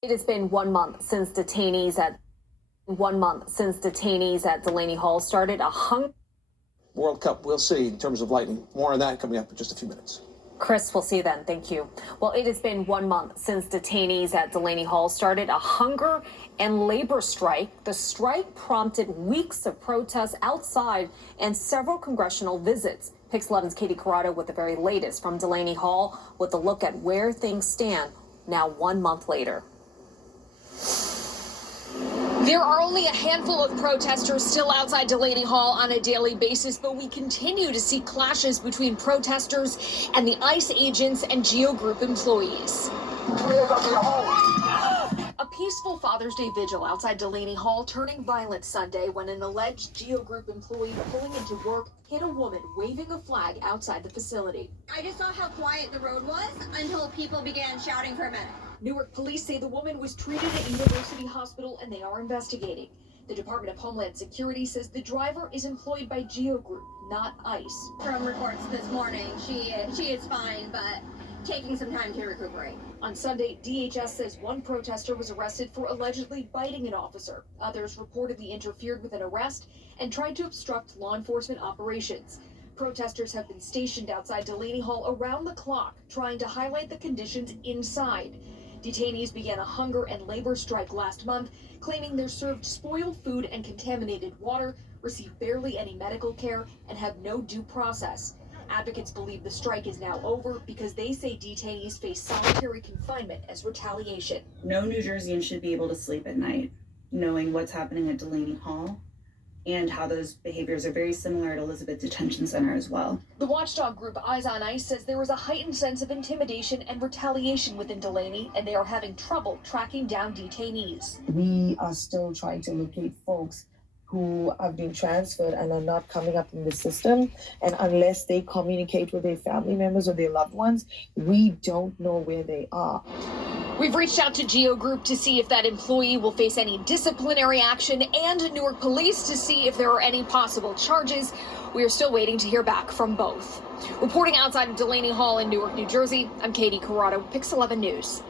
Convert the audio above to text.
It has been 1 month since detainees at Delaney Hall started a hunger. World Cup, we'll see in terms of lightning. More on that coming up in just a few minutes. Chris, we'll see you then. Thank you. Well, it has been 1 month since detainees at Delaney Hall started a hunger and labor strike. The strike prompted weeks of protests outside and several congressional visits. Pix 11's Katie Corrado with the very latest from Delaney Hall with a look at where things stand now 1 month later. There are only a handful of protesters still outside Delaney Hall on a daily basis, but we continue to see clashes between protesters and the ICE agents and GEO Group employees. A peaceful Father's Day vigil outside Delaney Hall turning violent Sunday when an alleged GEO Group employee pulling into work hit a woman waving a flag outside the facility. I just saw how quiet the road was until people began shouting for a minute. Newark police say the woman was treated at University Hospital and they are investigating. The Department of Homeland Security says the driver is employed by GEO Group, not ICE. From reports this morning, she is fine, but taking some time to recuperate. On Sunday, DHS says one protester was arrested for allegedly biting an officer. Others reportedly interfered with an arrest and tried to obstruct law enforcement operations. Protesters have been stationed outside Delaney Hall around the clock, trying to highlight the conditions inside. Detainees began a hunger and labor strike last month, claiming they're served spoiled food and contaminated water, receive barely any medical care, and have no due process. Advocates believe the strike is now over because they say detainees face solitary confinement as retaliation. No New Jerseyan should be able to sleep at night, knowing what's happening at Delaney Hall and how those behaviors are very similar at Elizabeth Detention Center as well. The watchdog group Eyes on ICE says there was a heightened sense of intimidation and retaliation within Delaney, and they are having trouble tracking down detainees. We are still trying to locate folks who have been transferred and are not coming up in the system. And unless they communicate with their family members or their loved ones, we don't know where they are. We've reached out to GEO Group to see if that employee will face any disciplinary action and Newark Police to see if there are any possible charges. We are still waiting to hear back from both. Reporting outside of Delaney Hall in Newark, New Jersey, I'm Katie Corrado, Pix 11 News.